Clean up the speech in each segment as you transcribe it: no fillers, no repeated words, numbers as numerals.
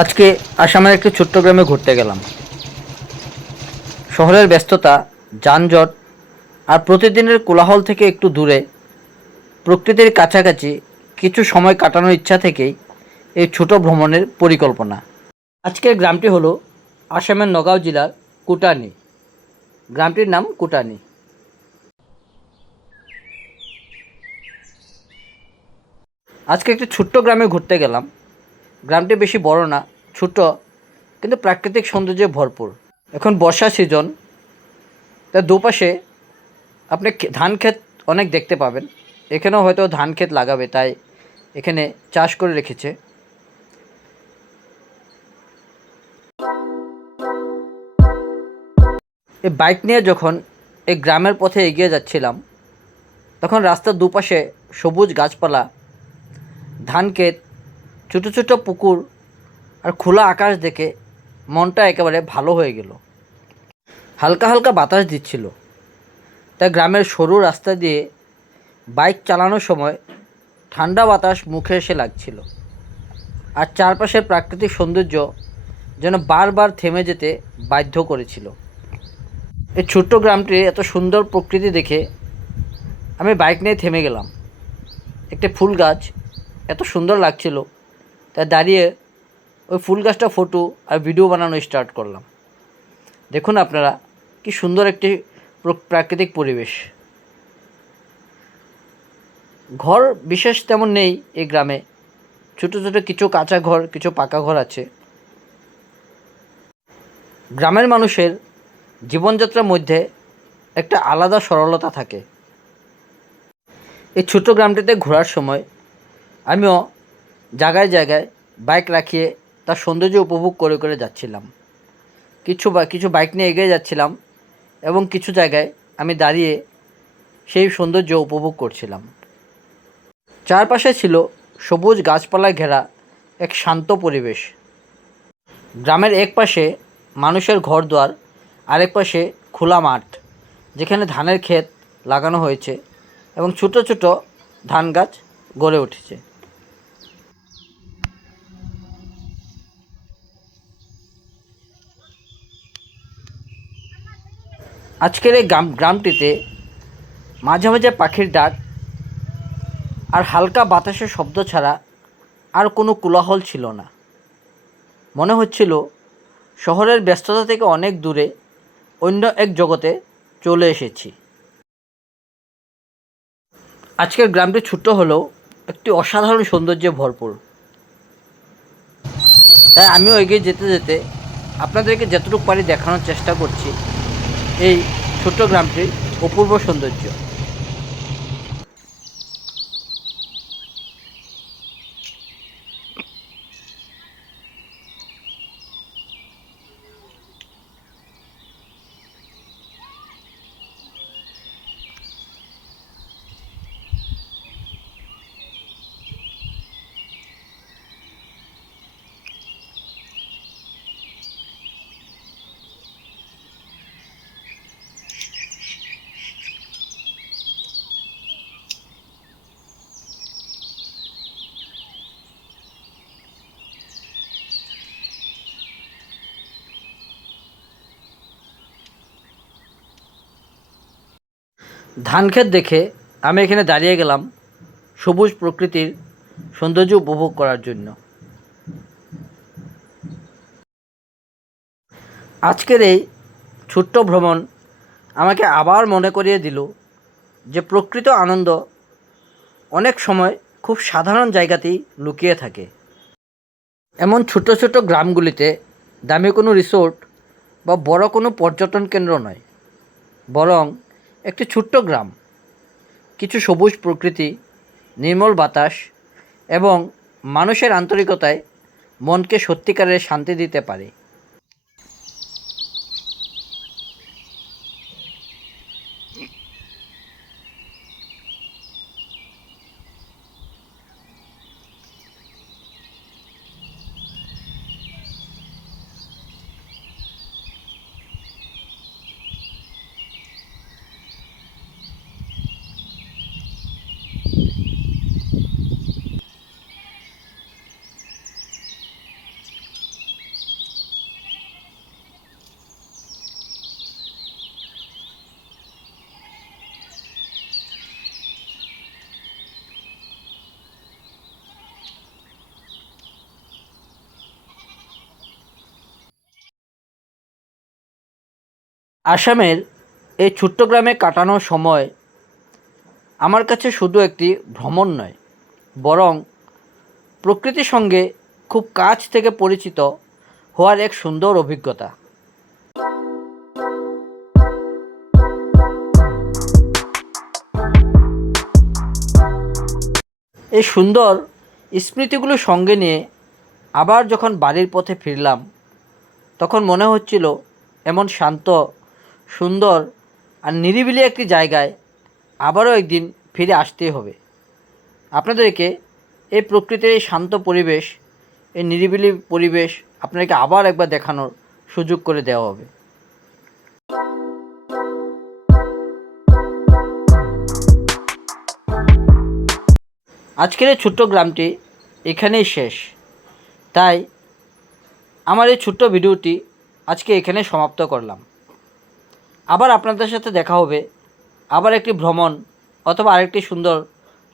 আজকে আসামের একটি ছোট্ট গ্রামে ঘুরতে গেলাম। শহরের ব্যস্ততা, যানজট আর প্রতিদিনের কোলাহল থেকে একটু দূরে, প্রকৃতির কাছাকাছি কিছু সময় কাটানোর ইচ্ছা থেকেই এই ছোট ভ্রমণের পরিকল্পনা। আজকের গ্রামটি হলো আসামের নগাঁও জেলার কুটানি। গ্রামটির নাম কুটানি। আজকে একটি ছোট্ট গ্রামে ঘুরতে গেলাম। গ্রামটি বেশি বড় না, ছোট, কিন্তু প্রাকৃতিক সৌন্দর্যে ভরপুর। এখন বর্ষা সিজন, তার দুপাশে আপনি ধান ক্ষেত অনেক দেখতে পাবেন। এখানেও হয়তো ধান ক্ষেত লাগাবে, তাই এখানে চাষ করে রেখেছে। এই বাইক নিয়ে যখন এই গ্রামের পথে এগিয়ে যাচ্ছিলাম, তখন রাস্তার দুপাশে সবুজ গাছপালা, ধান ক্ষেত, ছোটো ছোটো পুকুর আর খোলা আকাশ দেখে মনটা একেবারে ভালো হয়ে গেল। হালকা হালকা বাতাস দিচ্ছিল, তাই গ্রামের সরু রাস্তা দিয়ে বাইক চালানোর সময় ঠান্ডা বাতাস মুখে এসে লাগছিল। আর চারপাশের প্রাকৃতিক সৌন্দর্য যেন বারবার থেমে যেতে বাধ্য করেছিল। এই ছোট্ট গ্রামটি এত সুন্দর প্রকৃতি দেখে আমি বাইক নিয়ে থেমে গেলাম। একটি ফুল গাছ এত সুন্দর লাগছিল, তাই দাঁড়িয়ে ওই ফুল গাছটা ফটো আর ভিডিও বানানো স্টার্ট করলাম। দেখুন আপনারা, কি সুন্দর একটি প্রাকৃতিক পরিবেশ। ঘর বিশেষ তেমন নেই এই গ্রামে, ছোটো ছোটো কিছু কাঁচা ঘর, কিছু পাকা ঘর আছে। গ্রামের মানুষের জীবনযাত্রার মধ্যে একটা আলাদা সরলতা থাকে। এই ছোট্ট গ্রামটিতে ঘোরার সময় আমিও জায়গায় জায়গায় বাইক রাখিয়ে তার সৌন্দর্য উপভোগ করে করে যাচ্ছিলাম। কিছু বাইক নিয়ে এগিয়ে যাচ্ছিলাম এবং কিছু জায়গায় আমি দাঁড়িয়ে সেই সৌন্দর্য উপভোগ করছিলাম। চারপাশে ছিল সবুজ গাছপালায় ঘেরা এক শান্ত পরিবেশ। গ্রামের এক পাশে মানুষের ঘরদুয়ার, আরেক পাশে খোলা মাঠ, যেখানে ধানের ক্ষেত লাগানো হয়েছে এবং ছোটো ছোটো ধান গাছ গড়ে উঠেছে। আজকের এই গ্রামটিতে মাঝে মাঝে পাখির ডাক আর হালকা বাতাসের শব্দ ছাড়া আর কোনো কোলাহল ছিল না। মনে হচ্ছিল শহরের ব্যস্ততা থেকে অনেক দূরে অন্য এক জগতে চলে এসেছি। আজকের গ্রামটি ছোট্ট হলেও একটি অসাধারণ সৌন্দর্যে ভরপুর। তাই আমিও এগিয়ে যেতে যেতে আপনাদেরকে যতটুকু পারি দেখানোর চেষ্টা করছি এই ছোট্ট গ্রামটির অপূর্ব সৌন্দর্য। ধান ক্ষেত দেখে আমি এখানে দাঁড়িয়ে গেলাম সবুজ প্রকৃতির সৌন্দর্য উপভোগ করার জন্য। আজকের এই ছোট্ট ভ্রমণ আমাকে আবার মনে করিয়ে দিল যে প্রকৃত আনন্দ অনেক সময় খুব সাধারণ জায়গাতেই লুকিয়ে থাকে। এমন ছোট ছোট গ্রামগুলিতে দামি কোনো রিসোর্ট বা বড় কোনো পর্যটন কেন্দ্র নয়, বরং একটি ছোট্ট গ্রাম, কিছু সবুজ প্রকৃতি, নির্মল বাতাস এবং মানুষের আন্তরিকতায় মনকে সত্যিকারের শান্তি দিতে পারে। আসামের এই ছোট্ট গ্রামে কাটানোর সময় আমার কাছে শুধু একটি ভ্রমণ নয়, বরং প্রকৃতির সঙ্গে খুব কাছ থেকে পরিচিত হওয়ার এক সুন্দর অভিজ্ঞতা। এই সুন্দর স্মৃতিগুলো সঙ্গে নিয়ে আবার যখন বাড়ির পথে ফিরলাম, তখন মনে হচ্ছিল এমন শান্ত, সুন্দর আর নিরিবিলি একটি জায়গায় আবারও একদিন ফিরে আসতেই হবে। আপনাদেরকে এই প্রকৃতির এই শান্ত পরিবেশ, এই নিরিবিলি পরিবেশ আপনাদেরকে আবার একবার দেখানোর সুযোগ করে দেওয়া হবে। আজকের এই ছোট্ট গ্রামটি এখানেই শেষ। তাই আমার এই ছোট্ট ভিডিওটি আজকে এখানে সমাপ্ত করলাম। আবার আপনাদের সাথে দেখা হবে আবার একটি ভ্রমণ অথবা আরেকটি সুন্দর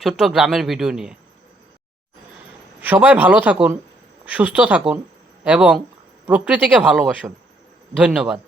ছোট্ট গ্রামের ভিডিও নিয়ে। সবাই ভালো থাকুন, সুস্থ থাকুন এবং প্রকৃতিকে ভালোবাসুন। ধন্যবাদ।